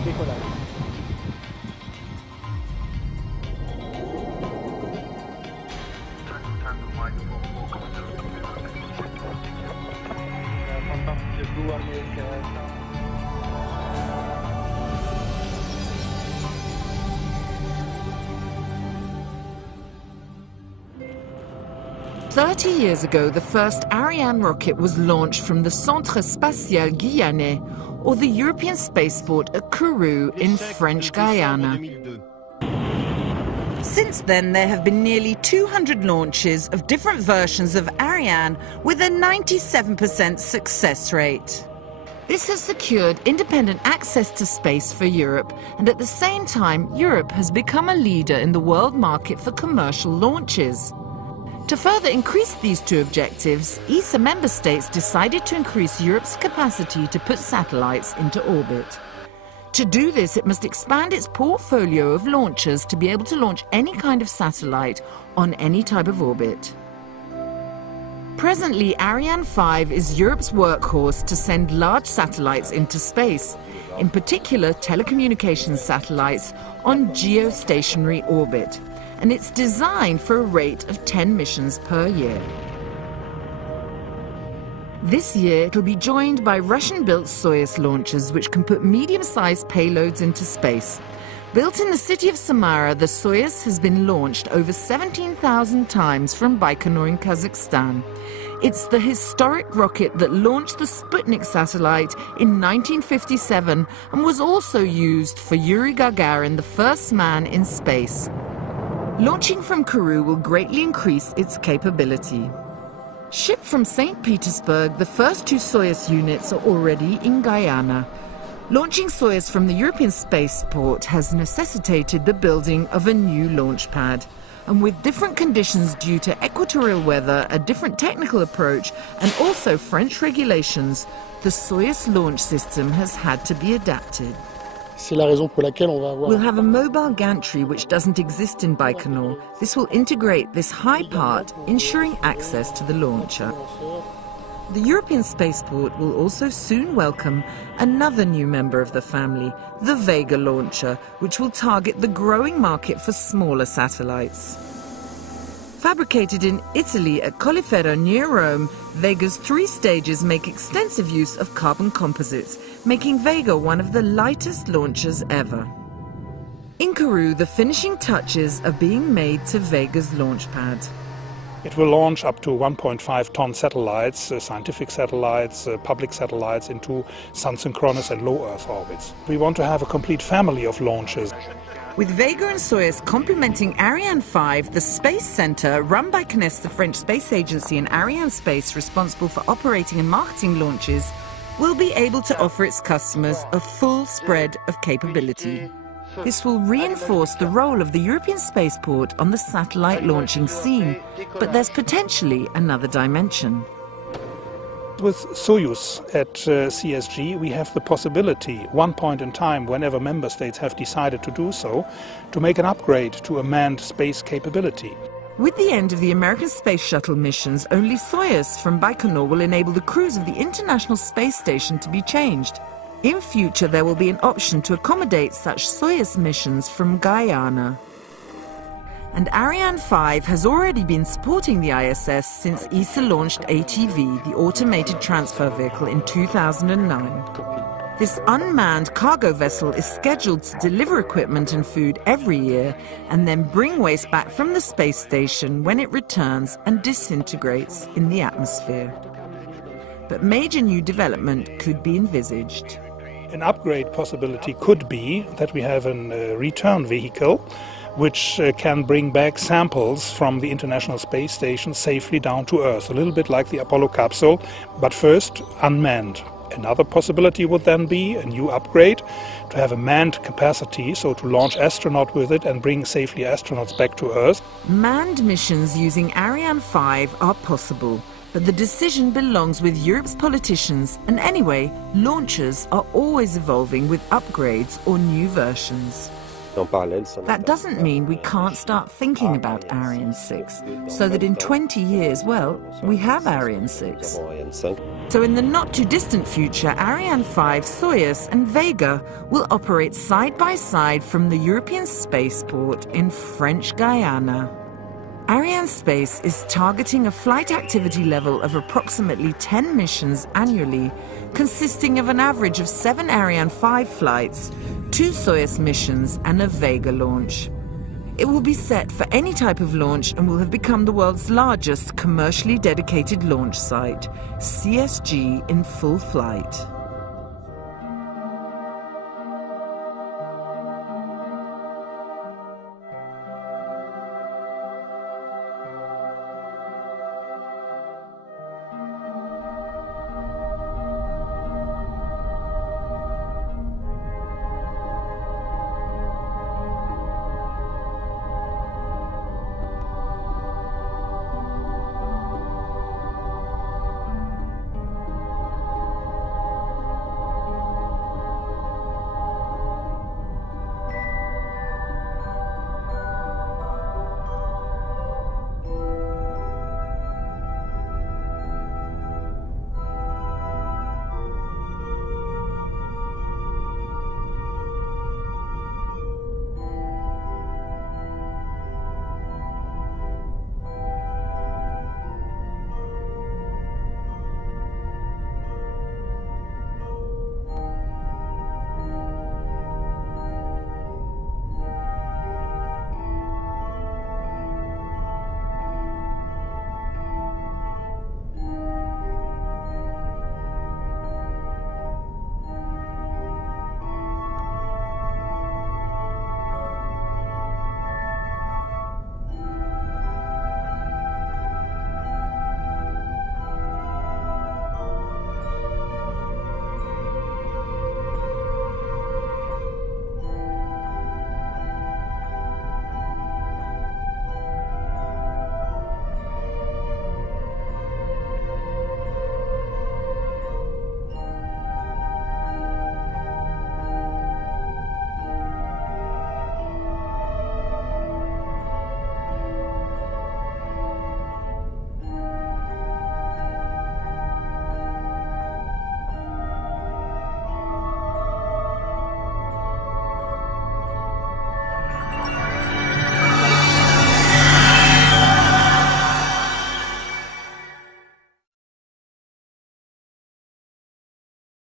décollage. Fantastische blue Amerika. 30 years ago, the first Ariane rocket was launched from the Centre Spatial Guyanais, or the European spaceport at Kourou in French Guyana. Since then, there have been nearly 200 launches of different versions of Ariane with a 97% success rate. This has secured independent access to space for Europe, and at the same time, Europe has become a leader in the world market for commercial launches. To further increase these two objectives, ESA member states decided to increase Europe's capacity to put satellites into orbit. To do this, it must expand its portfolio of launchers to be able to launch any kind of satellite on any type of orbit. Presently, Ariane 5 is Europe's workhorse to send large satellites into space, in particular telecommunications satellites on geostationary orbit, and it's designed for a rate of 10 missions per year. This year, it'll be joined by Russian-built Soyuz launchers, which can put medium-sized payloads into space. Built in the city of Samara, the Soyuz has been launched over 17,000 times from Baikonur in Kazakhstan. It's the historic rocket that launched the Sputnik satellite in 1957 and was also used for Yuri Gagarin, the first man in space. Launching from Kourou will greatly increase its capability. Shipped from St. Petersburg, the first two Soyuz units are already in Guyana. Launching Soyuz from the European spaceport has necessitated the building of a new launch pad. And with different conditions due to equatorial weather, a different technical approach, and also French regulations, the Soyuz launch system has had to be adapted. We'll have a mobile gantry which doesn't exist in Baikonur. This will integrate this high part, ensuring access to the launcher. The European spaceport will also soon welcome another new member of the family, the Vega launcher, which will target the growing market for smaller satellites. Fabricated in Italy at Colleferro near Rome, Vega's 3 stages make extensive use of carbon composites, making Vega one of the lightest launchers ever. In Kourou, the finishing touches are being made to Vega's launch pad. It will launch up to 1.5-ton satellites, scientific satellites, public satellites into sun-synchronous and low-Earth orbits. We want to have a complete family of launches. With Vega and Soyuz complementing Ariane 5, the Space Center, run by CNES, the French space agency, and Ariane Space, responsible for operating and marketing launches, will be able to offer its customers a full spread of capability. This will reinforce the role of the European spaceport on the satellite launching scene, but there's potentially another dimension. With Soyuz at CSG, we have the possibility, one point in time, whenever member states have decided to do so, to make an upgrade to a manned space capability. With the end of the American space shuttle missions, only Soyuz from Baikonur will enable the crews of the International Space Station to be changed. In future, there will be an option to accommodate such Soyuz missions from Guyana. And Ariane 5 has already been supporting the ISS since ESA launched ATV, the Automated Transfer Vehicle, in 2009. This unmanned cargo vessel is scheduled to deliver equipment and food every year and then bring waste back from the space station when it returns and disintegrates in the atmosphere. But major new development could be envisaged. An upgrade possibility could be that we have a return vehicle which can bring back samples from the International Space Station safely down to Earth, a little bit like the Apollo capsule, but first unmanned. Another possibility would then be a new upgrade to have a manned capacity, so to launch astronauts with it and bring safely astronauts back to Earth. Manned missions using Ariane 5 are possible, but the decision belongs with Europe's politicians, and anyway, launchers are always evolving with upgrades or new versions. That doesn't mean we can't start thinking about Ariane 6, so that in 20 years, well, we have Ariane 6. So in the not-too-distant future, Ariane 5, Soyuz and Vega will operate side by side from the European spaceport in French Guiana. Ariane Space is targeting a flight activity level of approximately 10 missions annually, consisting of an average of 7 Ariane 5 flights, 2 Soyuz missions and a Vega launch. It will be set for any type of launch and will have become the world's largest commercially dedicated launch site, CSG in full flight.